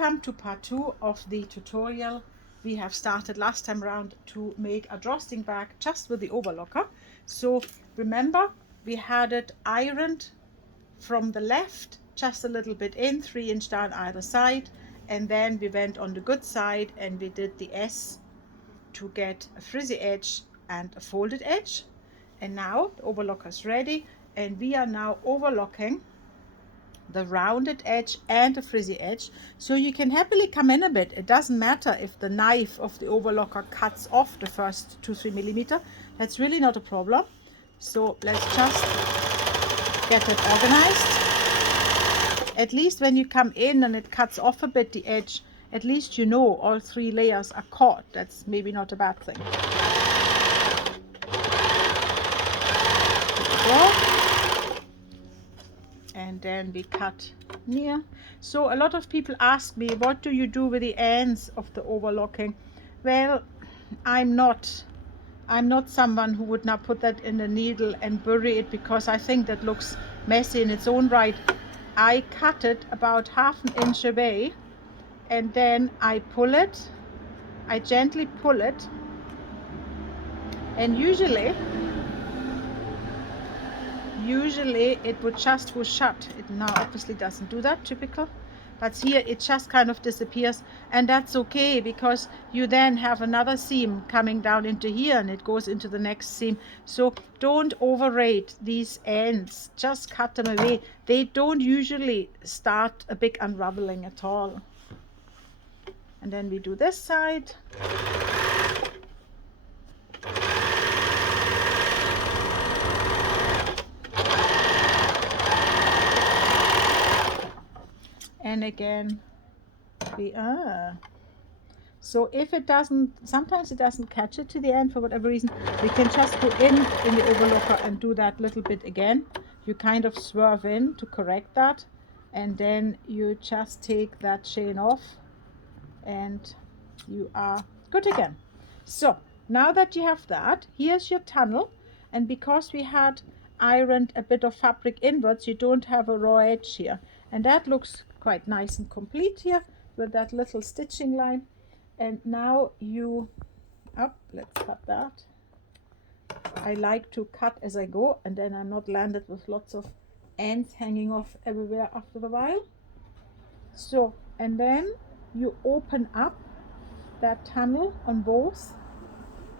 Welcome to part 2 of the tutorial. We have started last time around to make a drawstring bag just with the overlocker. So remember, we had it ironed from the left just a little bit in, 3-inch down either side, and then we went on the good side and we did the S to get a frizzy edge and a folded edge. And now the overlocker is ready, and we are now overlocking the rounded edge and the frizzy edge, so you can happily come in a bit. It doesn't matter if the knife of the overlocker cuts off the first 2-3 millimeter. That's really not a problem. So let's just get it organized. At least when you come in and it cuts off a bit the edge, at least you know all 3 layers are caught. That's maybe not a bad thing. There we go. And then we cut near. So a lot of people ask me, what do you do with the ends of the overlocking? Well, I'm not someone who would now put that in the needle and bury it, because I think that looks messy in its own right. I cut it about 1/2 inch away, and then I pull it. I gently pull it, and usually it would just go shut. It now obviously doesn't do that, typical, but here it just kind of disappears, and that's okay, because you then have another seam coming down into here and it goes into the next seam. So don't overrate these ends, just cut them away. They don't usually start a big unraveling at all. And then we do this side. And again we so if it doesn't, sometimes it doesn't catch it to the end for whatever reason, we can just go in the overlocker and do that little bit again. You kind of swerve in to correct that, and then you just take that chain off and you are good again. So now that you have that, here's your tunnel, and because we had ironed a bit of fabric inwards, you don't have a raw edge here, and that looks quite nice and complete here with that little stitching line. And now let's cut that. I like to cut as I go, and then I'm not landed with lots of ends hanging off everywhere after a while. So, and then you open up that tunnel on both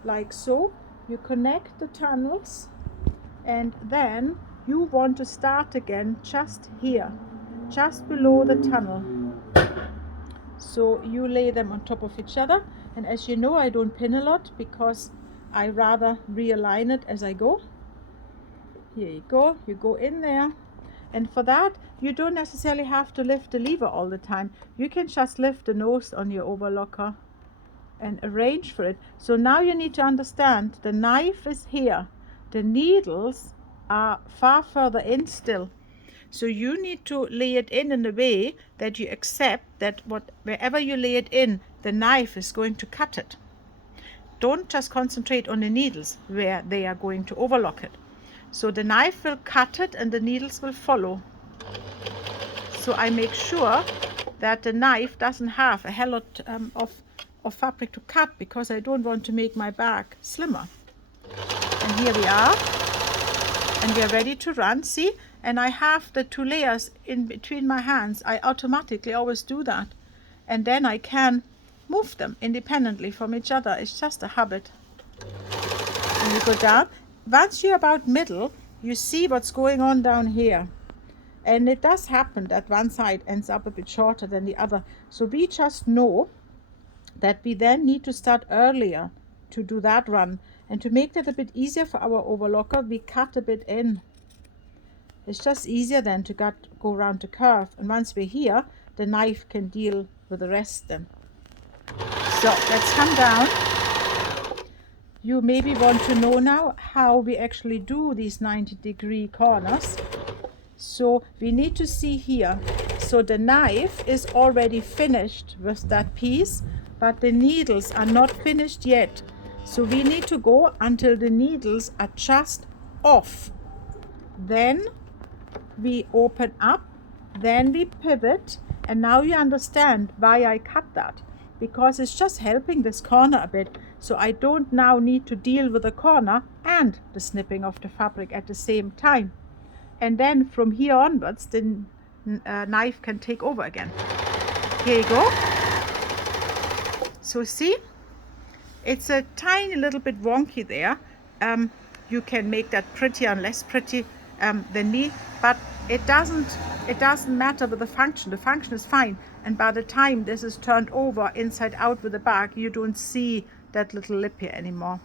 like so. You connect the tunnels, and then you want to start again just here, just below the tunnel. So you lay them on top of each other, and as you know, I don't pin a lot because I rather realign it as I go. Here you go in there, and for that you don't necessarily have to lift the lever all the time. You can just lift the nose on your overlocker and arrange for it. So now you need to understand, the knife is here, the needles are far further in still. So you need to lay it in a way that you accept that wherever you lay it in, the knife is going to cut it. Don't just concentrate on the needles where they are going to overlock it. So the knife will cut it and the needles will follow. So I make sure that the knife doesn't have a hell lot of fabric to cut, because I don't want to make my bag slimmer. And here we are, and we are ready to run. See, and I have the 2 layers in between my hands. I automatically always do that, and then I can move them independently from each other. It's just a habit. And you go down. Once you're about middle, you see what's going on down here, and it does happen that one side ends up a bit shorter than the other. So we just know that we then need to start earlier to do that run, and to make that a bit easier for our overlocker, we cut a bit in. It's just easier then to go around the curve, and once we're here, the knife can deal with the rest then. So let's come down. You maybe want to know now how we actually do these 90-degree corners. So we need to see here, so the knife is already finished with that piece, but the needles are not finished yet. So we need to go until the needles are just off. Then we open up, then we pivot, And now you understand why I cut that, because it's just helping this corner a bit, so I don't now need to deal with the corner and the snipping of the fabric at the same time. And then from here onwards the knife can take over again. Here you go. So see, it's a tiny little bit wonky there. You can make that prettier and less pretty than me, but it doesn't matter with the function. The function is fine, and by the time this is turned over inside out with the back, you don't see that little lip here anymore.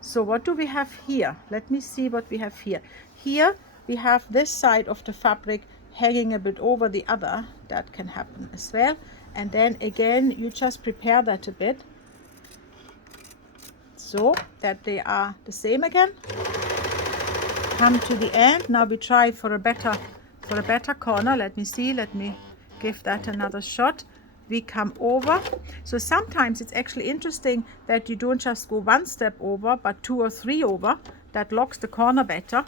So what do we have here? Let me see what we have here. Here we have this side of the fabric hanging a bit over the other. That can happen as well. And then again, you just prepare that a bit so that they are the same again. Come to the end. Now we try for a better corner. Let me see. Let me give that another shot. We come over. So sometimes it's actually interesting that you don't just go one step over, but 2 or 3 over. That locks the corner better.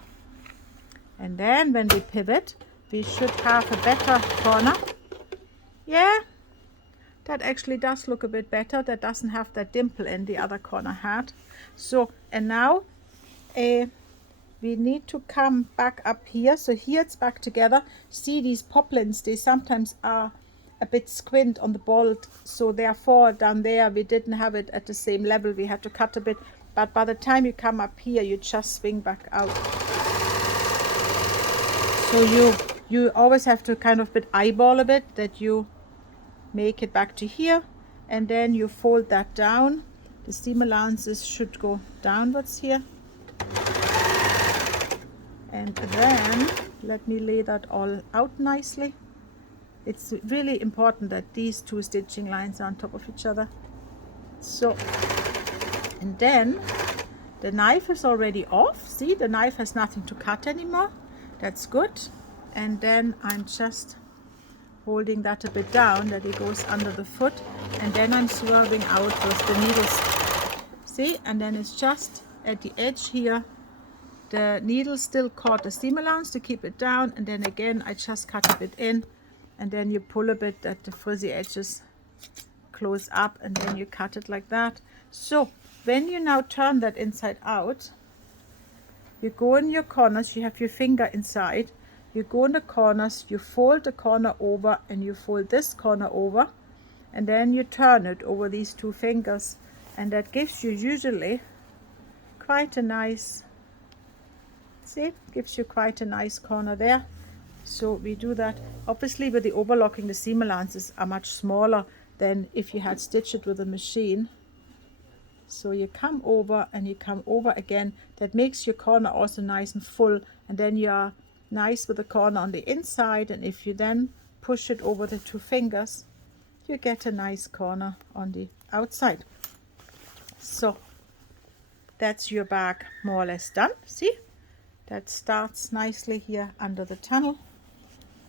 And then when we pivot, we should have a better corner. Yeah, that actually does look a bit better. That doesn't have that dimple in the other corner had. So, and now we need to come back up here. So here it's back together. See these poplins, they sometimes are a bit squint on the bolt, so therefore down there we didn't have it at the same level. We had to cut a bit, but by the time you come up here, you just swing back out. So you always have to kind of bit eyeball a bit, that you make it back to here, and then you fold that down. The seam allowances should go downwards here, and then let me lay that all out nicely. It's really important that these 2 stitching lines are on top of each other. So, and then the knife is already off. See, the knife has nothing to cut anymore. That's good. And then I'm just holding that a bit down, that it goes under the foot, and then I'm swerving out with the needles. See, and then it's just at the edge here. The needle still caught the seam allowance to keep it down, and then again I just cut a bit in, and then you pull a bit that the frizzy edges close up, and then you cut it like that. So when you now turn that inside out, you go in your corners, you have your finger inside, you go in the corners, you fold the corner over, and you fold this corner over, and then you turn it over these 2 fingers, and that gives you usually quite a nice, see, gives you quite a nice corner there. So we do that. Obviously with the overlocking, the seam allowances are much smaller than if you had stitched it with a machine. So you come over and you come over again. That makes your corner also nice and full, and then you are nice with the corner on the inside, and if you then push it over the 2 fingers, you get a nice corner on the outside. So that's your bag more or less done. See, that starts nicely here under the tunnel.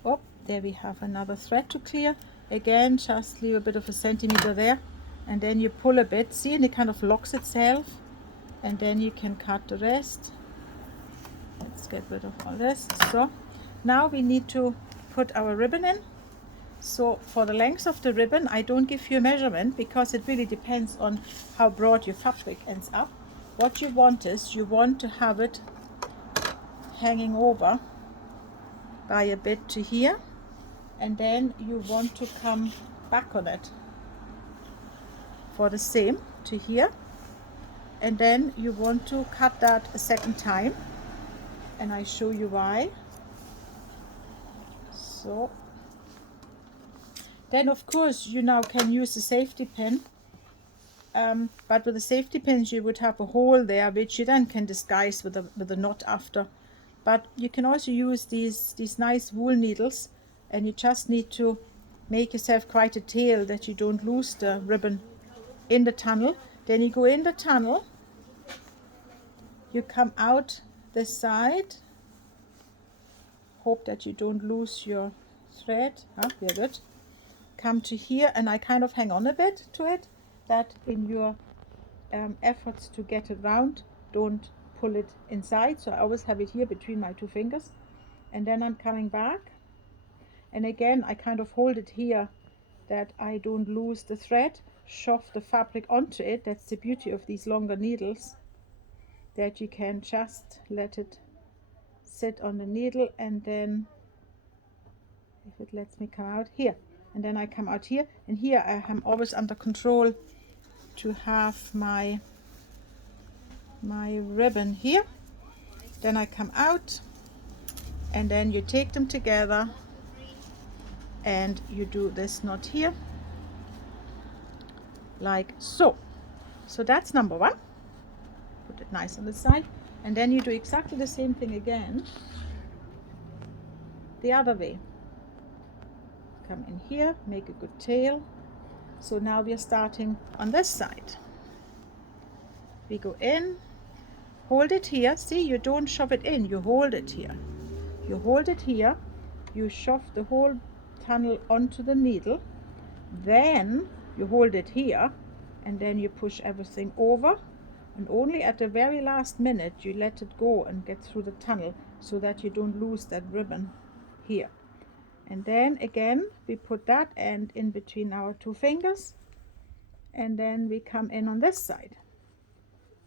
Oh, there we have another thread to clear. Again, just leave a bit of a centimeter there, and then you pull a bit, see, and it kind of locks itself, and then you can cut the rest. Let's get rid of all this. So now we need to put our ribbon in. So for the length of the ribbon, I don't give you a measurement, because it really depends on how broad your fabric ends up. What you want is, you want to have it hanging over by a bit to here, and then you want to come back on it for the same to here, and then you want to cut that a second time, and I show you why. So then of course you now can use a safety pin, but with the safety pins you would have a hole there, which you then can disguise with a knot after. But you can also use these nice wool needles, and you just need to make yourself quite a tail that you don't lose the ribbon in the tunnel. Then you go in the tunnel, you come out this side, hope that you don't lose your thread. Very good. Come to here, and I kind of hang on a bit to it, that in your efforts to get it round, don't pull it inside. So I always have it here between my 2 fingers, and then I'm coming back, and again I kind of hold it here that I don't lose the thread, shove the fabric onto it. That's the beauty of these longer needles, that you can just let it sit on the needle, and then if it lets me come out here, and then I come out here, and here I am always under control to have my ribbon here. Then I come out, and then you take them together and you do this knot here like so. So that's number one. Put it nice on the side, and then you do exactly the same thing again the other way. Come in here, make a good tail. So now we are starting on this side. We go in, hold it here. See, you don't shove it in, you hold it here. You hold it here, you shove the whole tunnel onto the needle, then you hold it here, and then you push everything over, and only at the very last minute you let it go and get through the tunnel, so that you don't lose that ribbon here. And then again we put that end in between our two fingers, and then we come in on this side,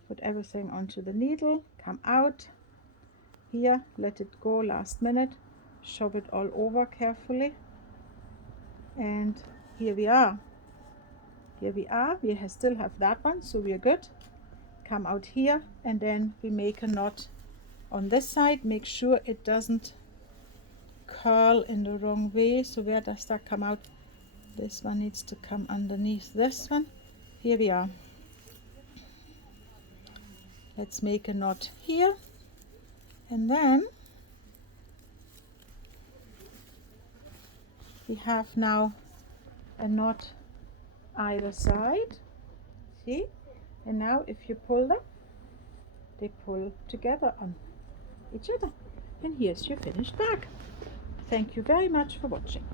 put everything onto the needle, come out here, let it go last minute, shove it all over carefully, and here we are. We still have that one, so we are good. Come out here, and then we make a knot on this side. Make sure it doesn't curl in the wrong way. So where does that come out? This one needs to come underneath this one. Here we are. Let's make a knot here, and then we have now a knot either side. See? And now if you pull them, they pull together on each other. And here's your finished bag. Thank you very much for watching.